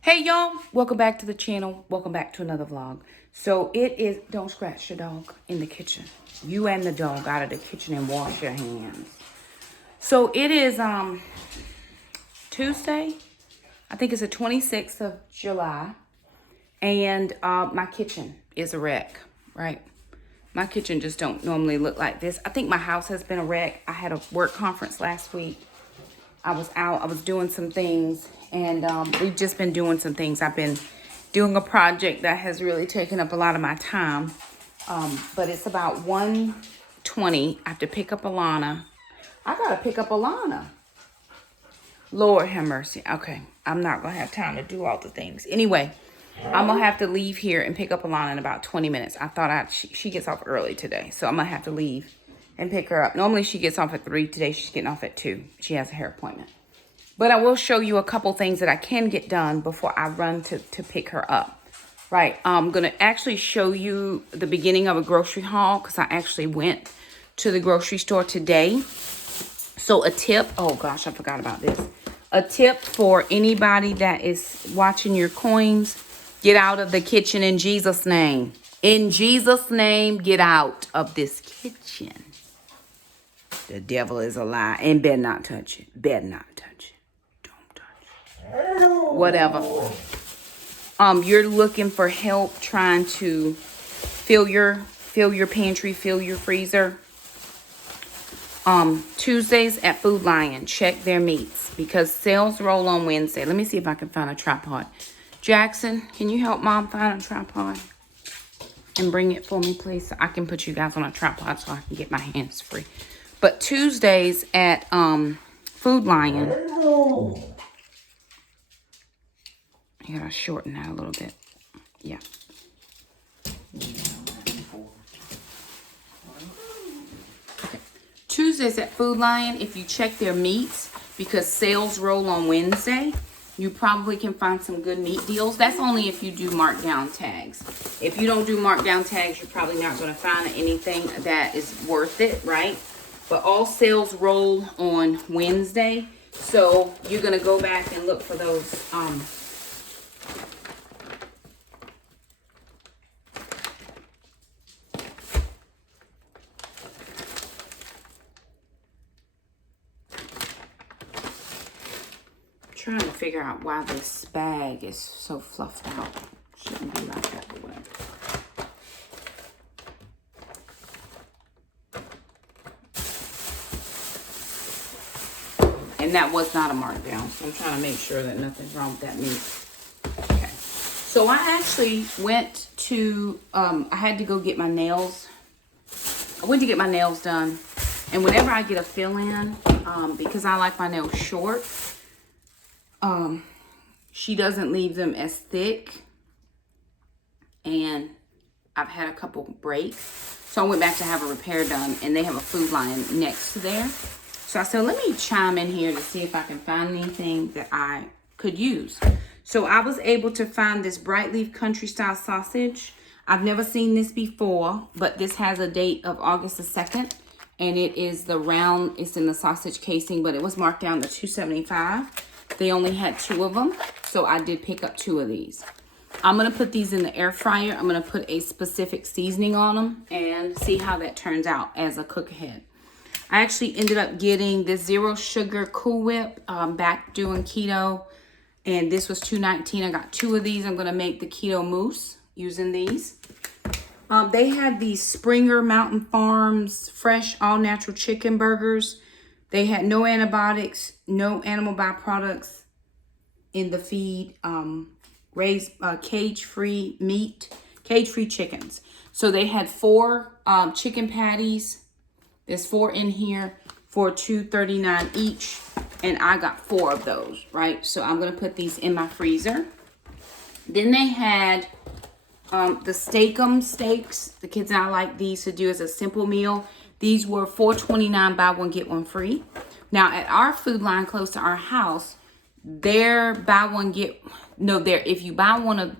Hey y'all, welcome back to the channel. Welcome back to another vlog. So it is, don't scratch the dog in the kitchen. You and the dog out of the kitchen and wash your hands. So it is Tuesday. I think it's the 26th of July. And my kitchen is a wreck, right? My kitchen just don't normally look like this. I think my house has been a wreck. I had a work conference last week. I was out, I was doing some things, and we've just been doing some things. I've been doing a project that has really taken up a lot of my time. But it's about 1:20. I have to pick up Alana. I gotta pick up Alana. Lord have mercy. Okay, I'm not gonna have time to do all the things. Anyway, I'm gonna have to leave here and pick up Alana in about 20 minutes. I thought she gets off early today, so I'm gonna have to leave and pick her up. Normally she gets off at 3. Today she's getting off at 2. She has a hair appointment. But I will show you a couple things that I can get done before I run to pick her up. Right, I'm gonna actually show you the beginning of a grocery haul because I actually went to the grocery store today. So a tip, oh gosh, I forgot about this. A tip for anybody that is watching your coins, get out of the kitchen in Jesus' name. In Jesus' name, get out of this kitchen. The devil is a lie. And better not touch it. Better not touch it. Don't touch it. Whatever. You're looking for help trying to fill your pantry, fill your freezer. Tuesdays at Food Lion, check their meats because sales roll on Wednesday. Let me see if I can find a tripod. Jackson, can you help Mom find a tripod and bring it for me, please? So I can put you guys on a tripod so I can get my hands free. But Tuesdays at Food Lion, I gotta shorten that a little bit. Yeah. Okay. Tuesdays at Food Lion, if you check their meats, because sales roll on Wednesday, you probably can find some good meat deals. That's only if you do markdown tags. If you don't do markdown tags, you're probably not going to find anything that is worth it, right? But all sales roll on Wednesday. So you're going to go back and look for those trying to figure out why this bag is so fluffed out. Shouldn't be like that, but whatever. And that was not a markdown, so I'm trying to make sure that nothing's wrong with that meat. Okay. So I actually went to, I had to go get my nails. I went to get my nails done. And whenever I get a fill-in, because I like my nails short, she doesn't leave them as thick, and I've had a couple breaks, so I went back to have a repair done, and they have a Food Lion next to there. So I said, let me chime in here to see if I can find anything that I could use. So I was able to find this bright leaf country style sausage. I've never seen this before, but this has a date of August the 2nd, and it is the round, it's in the sausage casing, but it was marked down to $2.75. They only had 2 of them, so I did pick up 2 of these. I'm going to put these in the air fryer. I'm going to put a specific seasoning on them and see how that turns out as a cook ahead. I actually ended up getting this zero sugar Cool Whip, back doing keto, and this was $2.19. I got 2 of these. I'm going to make the keto mousse using these. They had these Springer Mountain Farms fresh all natural chicken burgers. They had no antibiotics, no animal byproducts in the feed, raised cage-free meat, cage-free chickens. So they had 4 chicken patties. There's 4 in here for $2.39 each, and I got 4 of those, right? So I'm going to put these in my freezer. Then they had the Steak-'em steaks. The kids and I like these to do as a simple meal. These were $4.29, buy one, get one free. Now, at our Food Line close to our house, they're buy one, get... No, if you buy one of...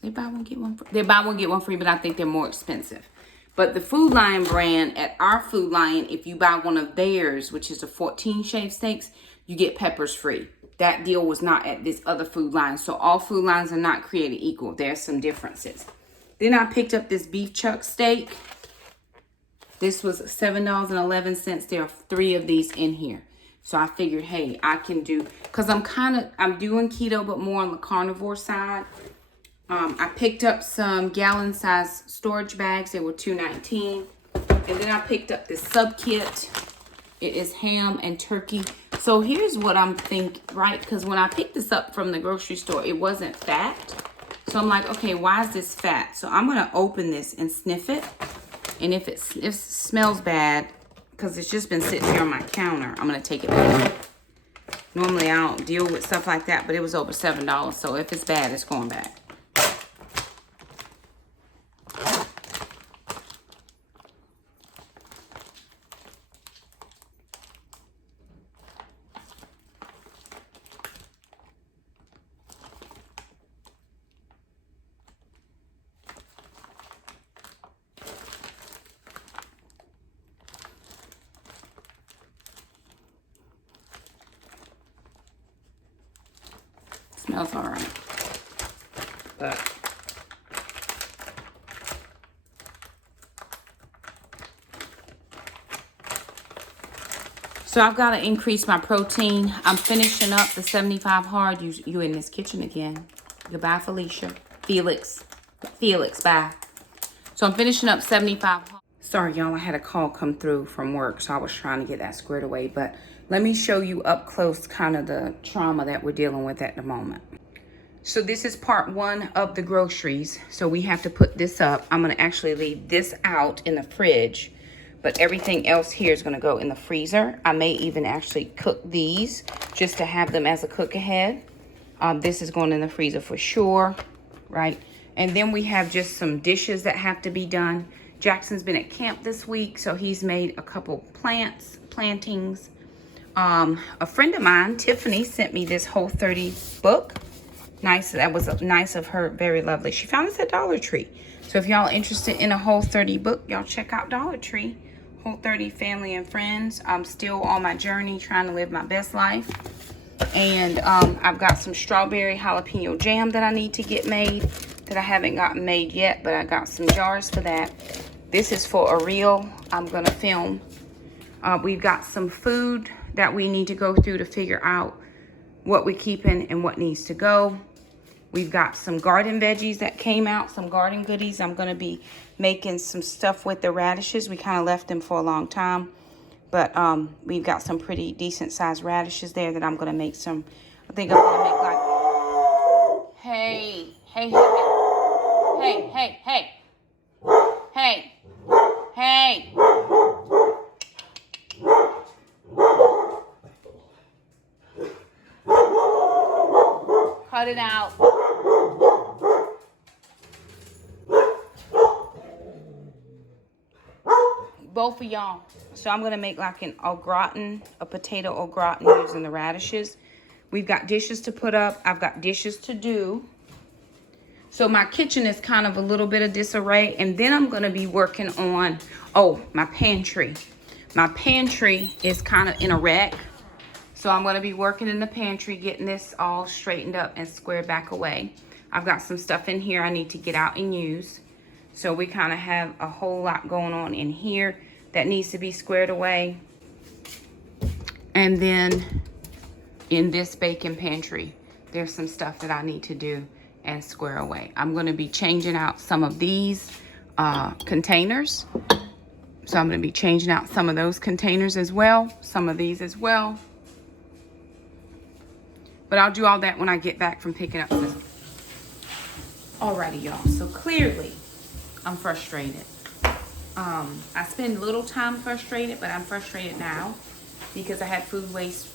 They buy one, get one free. They buy one, get one free, but I think they're more expensive. But the Food Lion brand, at our Food Lion, if you buy one of theirs, which is the 14 shaved steaks, you get peppers free. That deal was not at this other Food Lion. So all Food Lions are not created equal. There's some differences. Then I picked up this beef chuck steak. This was $7.11. There are 3 of these in here. So I figured, hey, I can do, because I'm doing keto, but more on the carnivore side. I picked up some gallon size storage bags. They were $2.19. And then I picked up this sub kit. It is ham and turkey. So here's what I'm thinking, right? Because when I picked this up from the grocery store, it wasn't fat. So I'm like, okay, why is this fat? So I'm going to open this and sniff it. And if it smells bad, because it's just been sitting here on my counter, I'm going to take it back. Normally I don't deal with stuff like that, but it was over $7. So if it's bad, it's going back. Smells all right, but so I've got to increase my protein. I'm finishing up the 75 hard. You in this kitchen again. Goodbye, Felicia. Felix, bye. So I'm finishing up 75 hard. Sorry, y'all, I had a call come through from work, so I was trying to get that squared away. But let me show you up close kind of the trauma that we're dealing with at the moment. So this is part 1 of the groceries. So we have to put this up. I'm going to actually leave this out in the fridge, but everything else here is going to go in the freezer. I may even actually cook these just to have them as a cook ahead. This is going in the freezer for sure, right? And then we have just some dishes that have to be done. Jackson's been at camp this week, so he's made a couple plantings. A friend of mine, Tiffany, sent me this Whole30 book. Nice. That was nice of her. Very lovely. She found this at Dollar Tree. So if y'all are interested in a Whole30 book, y'all check out Dollar Tree. Whole30 Family and Friends. I'm still on my journey trying to live my best life. And I've got some strawberry jalapeno jam that I need to get made that I haven't gotten made yet, but I got some jars for that. This is for a reel I'm going to film. We've got some food that we need to go through to figure out what we're keeping and what needs to go. We've got some garden veggies that came out, some garden goodies. I'm going to be making some stuff with the radishes. We kind of left them for a long time. But we've got some pretty decent sized radishes there that I'm going to make some. I think I'm going to make like... Hey. Cut it out. Both of y'all. So I'm going to make like an au gratin, a potato au gratin using the radishes. We've got dishes to put up. I've got dishes to do. So my kitchen is kind of a little bit of disarray. And then I'm going to be working on, my pantry. My pantry is kind of in a wreck. So I'm going to be working in the pantry, getting this all straightened up and squared back away. I've got some stuff in here I need to get out and use. So we kind of have a whole lot going on in here that needs to be squared away. And then in this bacon pantry, there's some stuff that I need to do and square away. I'm going to be changing out some of these containers. So I'm going to be changing out some of those containers as well. Some of these as well. But I'll do all that when I get back from picking up this. Alrighty, y'all. So clearly, I'm frustrated. I spend little time frustrated, but I'm frustrated now because I had food waste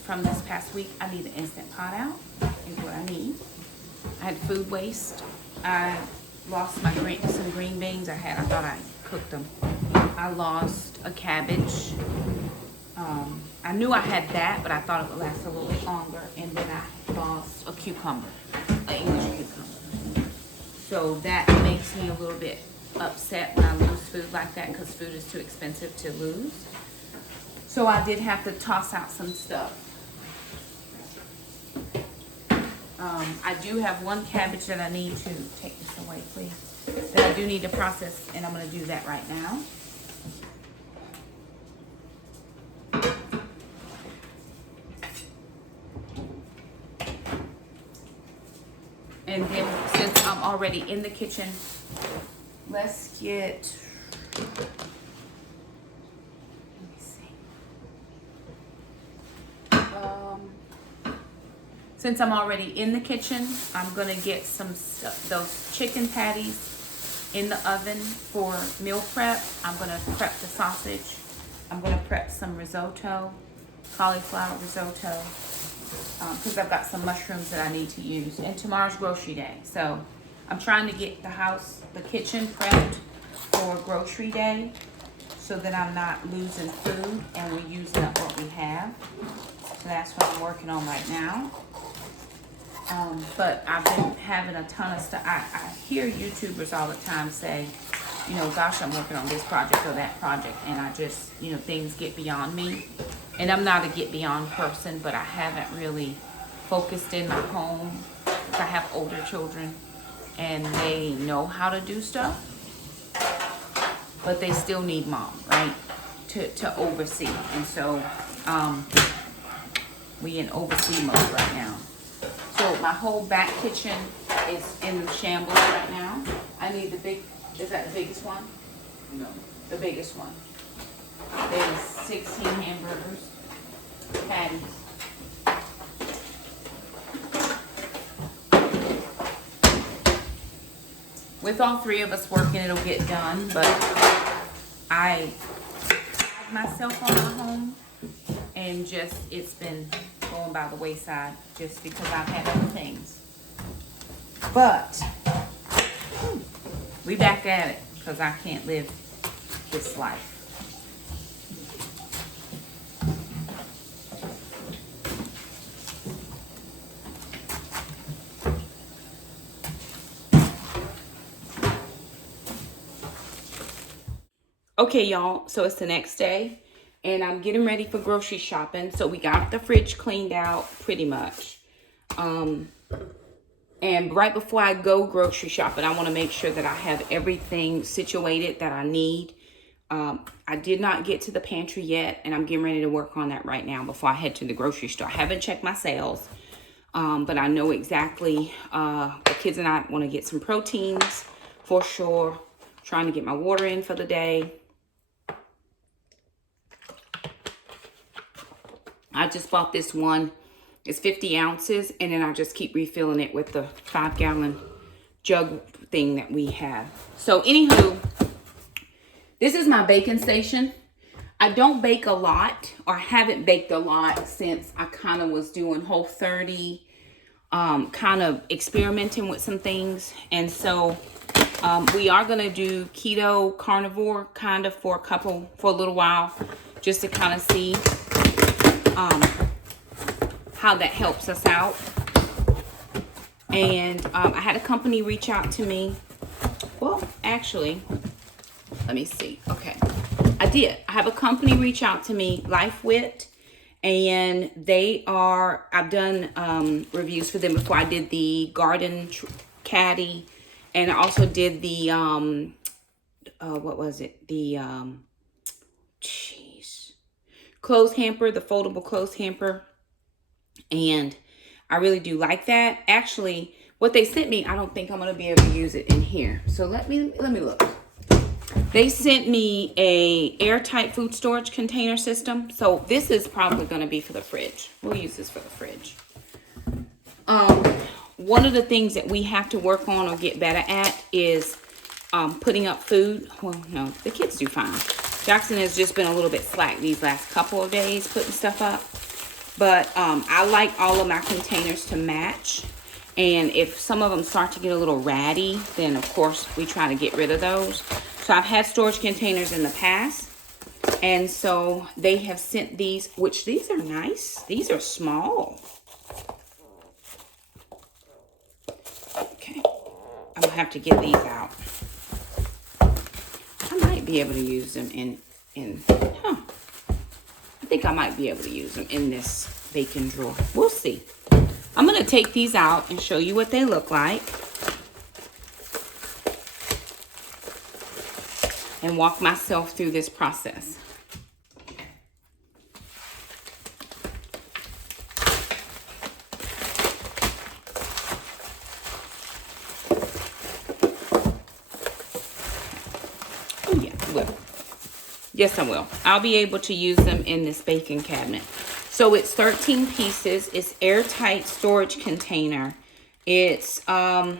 from this past week. I need the Instant Pot out is what I need. I had food waste. I lost some green beans I thought I cooked them. I lost a cabbage. I knew I had that, but I thought it would last a little bit longer. And then I lost a cucumber, an English cucumber. So that makes me a little bit upset when I lose food like that because food is too expensive to lose. So I did have to toss out some stuff. I do have one cabbage that I need to take this away, please. That I do need to process, and I'm going to do that right now. And then since I'm already in the kitchen, let's get, let me see. Since I'm already in the kitchen, I'm gonna get some stuff, those chicken patties in the oven for meal prep. I'm gonna prep the sausage. I'm gonna prep some risotto, cauliflower risotto, because I've got some mushrooms that I need to use. And tomorrow's grocery day. So I'm trying to get the house, the kitchen prepped for grocery day so that I'm not losing food and we're using up what we have. So that's what I'm working on right now. But I've been having a ton of stuff. I hear YouTubers all the time say, you know, gosh, I'm working on this project or that project, and I just, you know, things get beyond me. And I'm not a get beyond person, but I haven't really focused in my home. I have older children, and they know how to do stuff, but they still need mom, right, to oversee. And so we in oversee mode right now. So my whole back kitchen is in shambles right now. I need the big, is that the biggest one? No. The biggest one. There's 16 hamburgers, patties. With all three of us working, it'll get done, but I pride myself on my home, and just, it's been going by the wayside just because I've had other things. But we back at it because I can't live this life. Okay, y'all, so it's the next day and I'm getting ready for grocery shopping. So we got the fridge cleaned out pretty much. And right before I go grocery shopping, I want to make sure that I have everything situated that I need. I did not get to the pantry yet, and I'm getting ready to work on that right now before I head to the grocery store. I haven't checked my sales, but I know exactly. The kids and I want to get some proteins for sure. Trying to get my water in for the day. I just bought this one. It's 50 ounces, and then I just keep refilling it with the 5-gallon jug thing that we have. So anywho, this is my baking station. I don't bake a lot, or haven't baked a lot since I kind of was doing Whole30, kind of experimenting with some things. And so we are going to do keto carnivore kind of for a little while, just to kind of see how that helps us out. And I had a company reach out to me. Well, actually, let me see. Okay, I did. I have a company reach out to me, Lifewit, and they are, I've done reviews for them before. I did the garden caddy, and I also did the what was it? The clothes hamper, the foldable clothes hamper. And I really do like that. Actually, what they sent me, I don't think I'm going to be able to use it in here. So let me look. They sent me a airtight food storage container system. So this is probably going to be for the fridge. We'll use this for the fridge. One of the things that we have to work on or get better at is putting up food. Well, no, the kids do fine. Jackson has just been a little bit slack these last couple of days putting stuff up. But I like all of my containers to match. And if some of them start to get a little ratty, then of course we try to get rid of those. So I've had storage containers in the past. And so they have sent these, which these are nice. These are small. Okay, I'm gonna have to get these out. be able to use them I think I might be able to use them in this baking drawer. We'll see. I'm going to take these out and show you what they look like. And walk myself through this process. Oh yeah, I will. Yes, I will. I'll be able to use them in this baking cabinet. So it's 13 pieces. It's airtight storage container. It's a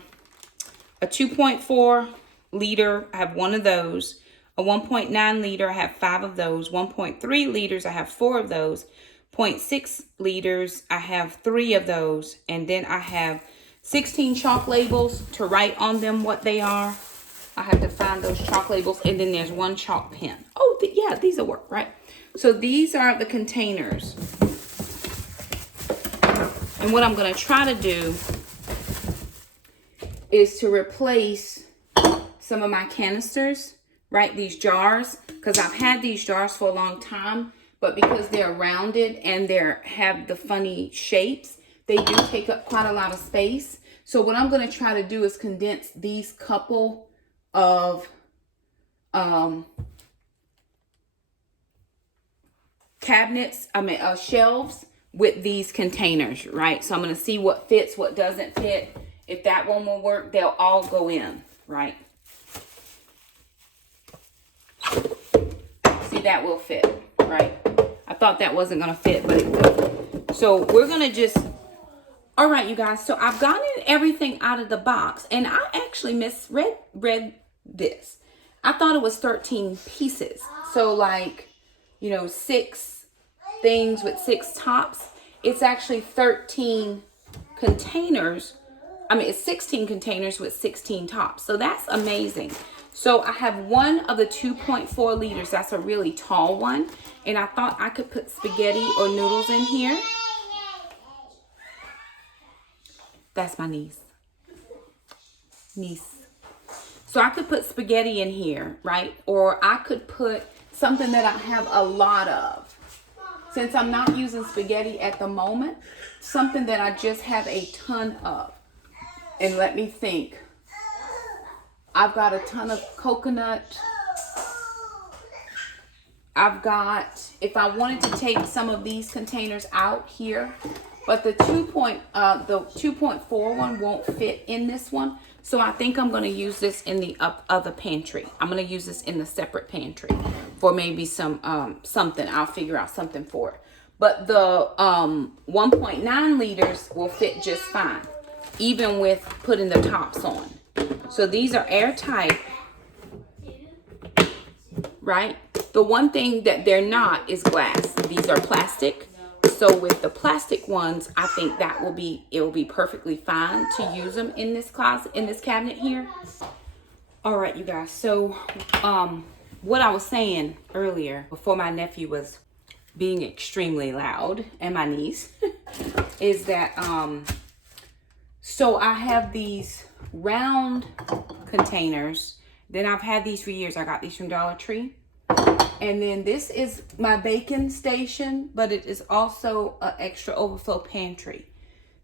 2.4 liter. I have one of those. A 1.9 liter, I have 5 of those. 1.3 liters, I have 4 of those. 0.6 liters, I have 3 of those. And then I have 16 chalk labels to write on them what they are. I have to find those chalk labels. And then there's 1 chalk pen. Oh, yeah, these will work, right? So these are the containers. And what I'm going to try to do is to replace some of my canisters. Right, these jars, because I've had these jars for a long time, but because they're rounded and they have the funny shapes, they do take up quite a lot of space. So what I'm going to try to do is condense these couple of shelves with these containers, right? So I'm going to see what fits, what doesn't fit. If that one will work, they'll all go in, right? See, that will fit, right? I thought that wasn't going to fit, but it will. So we're going to just, all right, you guys. So I've gotten everything out of the box, and I actually read this. I thought it was 13 pieces. So like, 6 things with 6 tops. It's actually 13 containers. I mean, it's 16 containers with 16 tops. So that's amazing. So I have one of the 2.4 liters. That's a really tall one. And I thought I could put spaghetti or noodles in here. That's my niece. So I could put spaghetti in here, right? Or I could put something that I have a lot of. Since I'm not using spaghetti at the moment, something that I just have a ton of. And let me think. I've got a ton of coconut. I've got, if I wanted to take some of these containers out here, but the 2.4 one won't fit in this one. So I think I'm going to use this in the other pantry. I'm going to use this in the separate pantry for maybe some something. I'll figure out something for it. But the 1.9 liters will fit just fine, even with putting the tops on. So these are airtight, right? The one thing that they're not is glass. These are plastic. So with the plastic ones, I think it will be perfectly fine to use them in this closet, in this cabinet here. All right, you guys. So what I was saying earlier, before my nephew was being extremely loud, and my niece, is that so I have these round containers. Then I've had these for years. I got these from Dollar Tree. And then this is my baking station, but it is also an extra overflow pantry.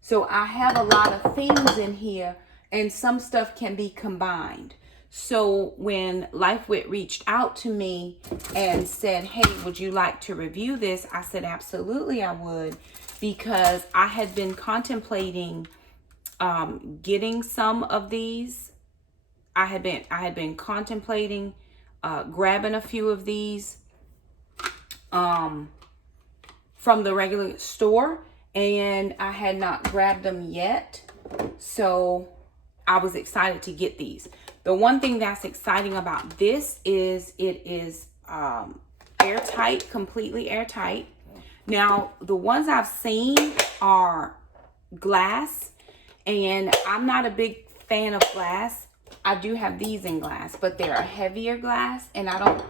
So I have a lot of things in here, and some stuff can be combined. So when Lifewit reached out to me and said, hey, would you like to review this? I said, absolutely, I would, because I had been contemplating getting some of these. I had been contemplating grabbing a few of these from the regular store, and I had not grabbed them yet. So I was excited to get these. The one thing that's exciting about this is it is airtight, completely airtight. Now, the ones I've seen are glass, and I'm not a big fan of glass. I do have these in glass, but they're a heavier glass, and I don't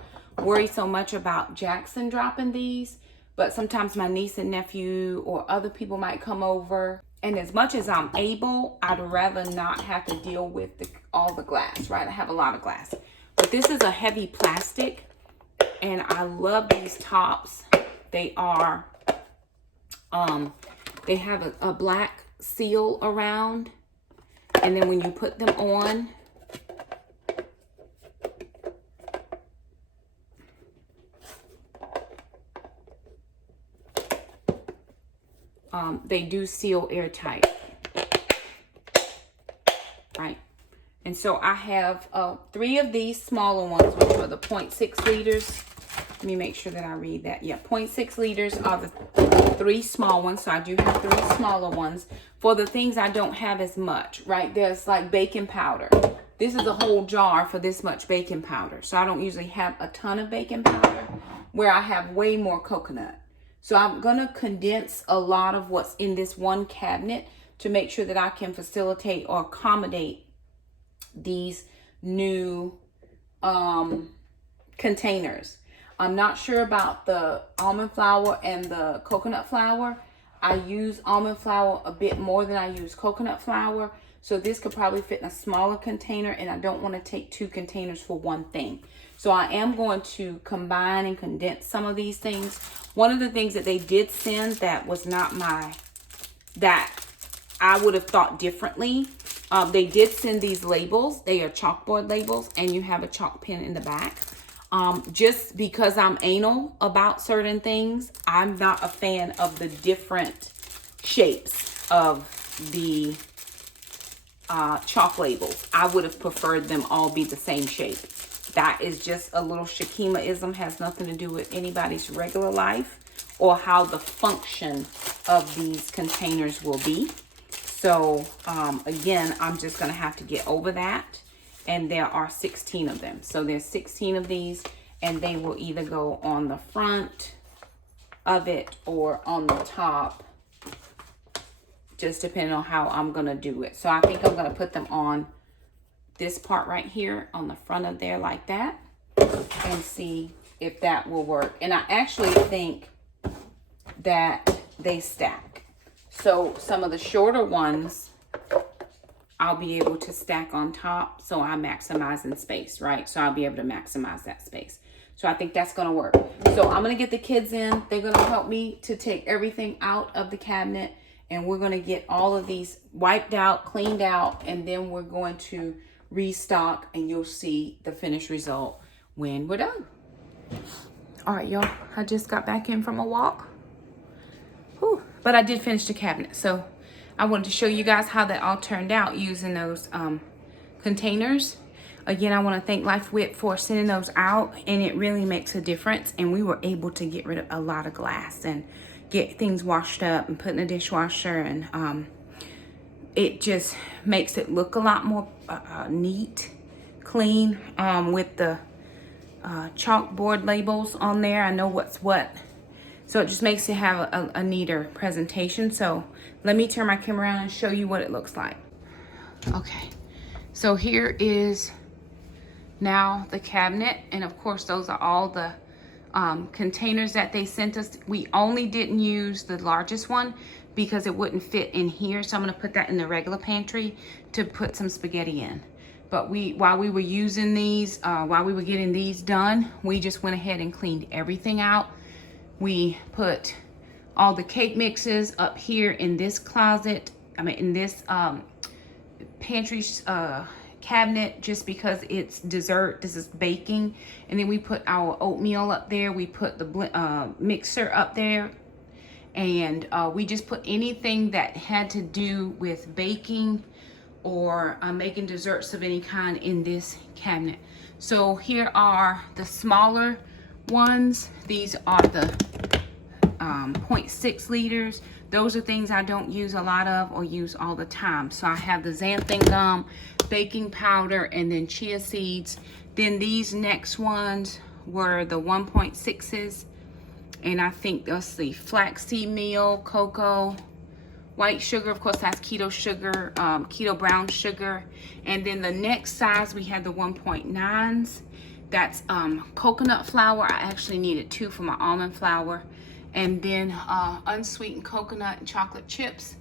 worry so much about Jackson dropping these. But sometimes my niece and nephew or other people might come over, and as much as I'm able, I'd rather not have to deal with all the glass, right? I have a lot of glass. But this is a heavy plastic, and I love these tops. They are, they have a black seal around, and then when you put them on, they do seal airtight, right? And so I have 3 of these smaller ones, which are the 0.6 liters. Let me make sure that I read that. Yeah, 0.6 liters are the 3 small ones. So I do have 3 smaller ones for the things I don't have as much, right? There's like baking powder. This is a whole jar for this much baking powder. So I don't usually have a ton of baking powder, where I have way more coconut. So I'm going to condense a lot of what's in this one cabinet to make sure that I can facilitate or accommodate these new containers. I'm not sure about the almond flour and the coconut flour. I use almond flour a bit more than I use coconut flour. So this could probably fit in a smaller container, and I don't want to take 2 containers for one thing. So I am going to combine and condense some of these things. One of the things that they did send that was not that I would have thought differently. They did send these labels. They are chalkboard labels, and you have a chalk pen in the back. Just because I'm anal about certain things, I'm not a fan of the different shapes of the chalk labels. I would have preferred them all be the same shape. That is just a little Shakema-ism, has nothing to do with anybody's regular life or how the function of these containers will be. So again, I'm just gonna have to get over that. And there are 16 of them. So there's 16 of these, and they will either go on the front of it or on the top, just depending on how I'm gonna do it. So I think I'm gonna put them on this part right here on the front of there like that, and see if that will work. And I actually think that they stack. So some of the shorter ones I'll be able to stack on top, so I'm maximizing space, right? So I'll be able to maximize that space. So I think that's gonna work. So I'm gonna get the kids in. They're gonna help me to take everything out of the cabinet, and we're gonna get all of these wiped out, cleaned out, and then we're going to restock, and you'll see the finished result when we're done. All right, y'all, I just got back in from a walk. Whew. But I did finish the cabinet, so I wanted to show you guys how that all turned out using those containers. Again, I want to thank Lifewit for sending those out, and it really makes a difference. And we were able to get rid of a lot of glass and get things washed up and put in a dishwasher, and it just makes it look a lot more neat, clean, with the chalkboard labels on there. I know what's what. So it just makes it have a neater presentation. So let me turn my camera around and show you what it looks like. Okay, so here is now the cabinet. And of course, those are all the containers that they sent us. We only didn't use the largest one because it wouldn't fit in here. So I'm gonna put that in the regular pantry to put some spaghetti in. But while we were using these, while we were getting these done, we just went ahead and cleaned everything out. We put all the cake mixes up here in this closet, in this pantry cabinet, just because it's dessert. This is baking. And then we put our oatmeal up there. We put the mixer up there. And we just put anything that had to do with baking or making desserts of any kind in this cabinet. So here are the smaller ones. These are the 0.6 liters. Those are things I don't use a lot of or use all the time. So I have the xanthan gum, baking powder, and then chia seeds. Then these next ones were the 1.6s. And I think, let's see, flaxseed meal, cocoa, white sugar, of course that's keto sugar, keto brown sugar. And then the next size, we had the 1.9s. That's coconut flour. I actually needed 2 for my almond flour. And then unsweetened coconut and chocolate chips.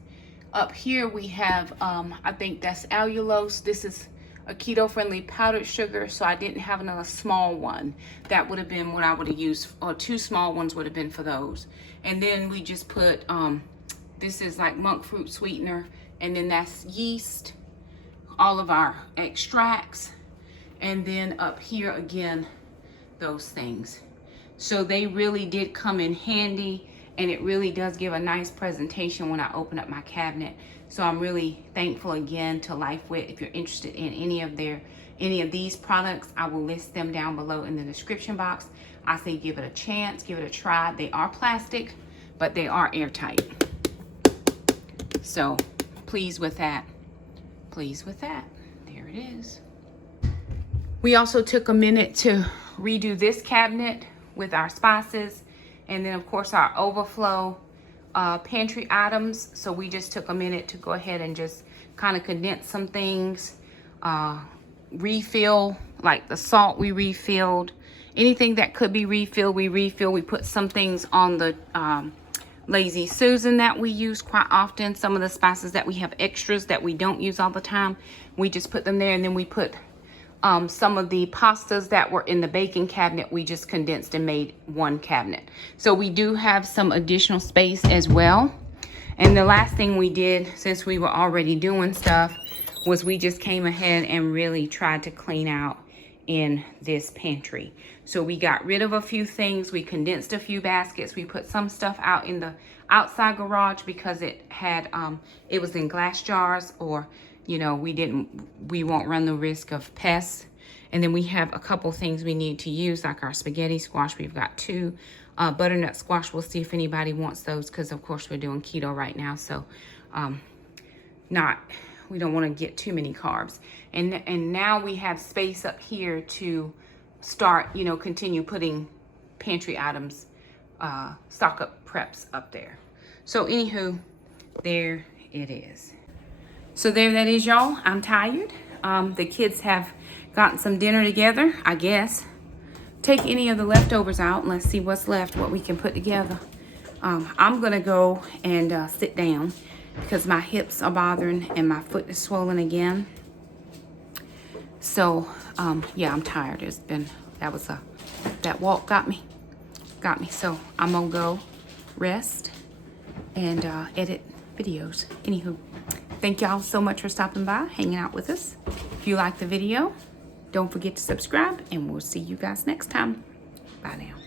Up here we have, I think that's allulose. This is a keto-friendly powdered sugar, so I didn't have another small one. That would have been what I would have used, or 2 small ones would have been for those. And then we just put, this is like monk fruit sweetener, and then that's yeast, all of our extracts, and then up here again, those things. So they really did come in handy, and it really does give a nice presentation when I open up my cabinet. So I'm really thankful again to Lifewit. If you're interested in any of these products, I will list them down below in the description box. I say give it a chance, give it a try. They are plastic, but they are airtight. So pleased with that. Pleased with that. There it is. We also took a minute to redo this cabinet with our spices, and then of course our overflow pantry items. So we just took a minute to go ahead and just kind of condense some things, refill, like the salt we refilled, anything that could be refilled, we refill. We put some things on the Lazy Susan that we use quite often. Some of the spices that we have extras that we don't use all the time, we just put them there. And then we put some of the pastas that were in the baking cabinet, we just condensed and made one cabinet. So we do have some additional space as well. And the last thing we did, since we were already doing stuff, was we just came ahead and really tried to clean out in this pantry. So we got rid of a few things, we condensed a few baskets, we put some stuff out in the outside garage because it had it was in glass jars, or you know, we won't run the risk of pests. And then we have a couple things we need to use, like our spaghetti squash. We've got 2 butternut squash. We'll see if anybody wants those, because of course we're doing keto right now, so we don't want to get too many carbs. And now we have space up here to start, you know, continue putting pantry items, stock up preps up there. So anywho, there it is. So there that is, y'all. I'm tired. The kids have gotten some dinner together, I guess. Take any of the leftovers out and let's see what's left, what we can put together. I'm gonna go and sit down because my hips are bothering and my foot is swollen again. So yeah, I'm tired. It's been, that walk got me. So I'm gonna go rest and edit videos. Anywho, thank y'all so much for stopping by, hanging out with us. If you like the video, don't forget to subscribe, and we'll see you guys next time. Bye now.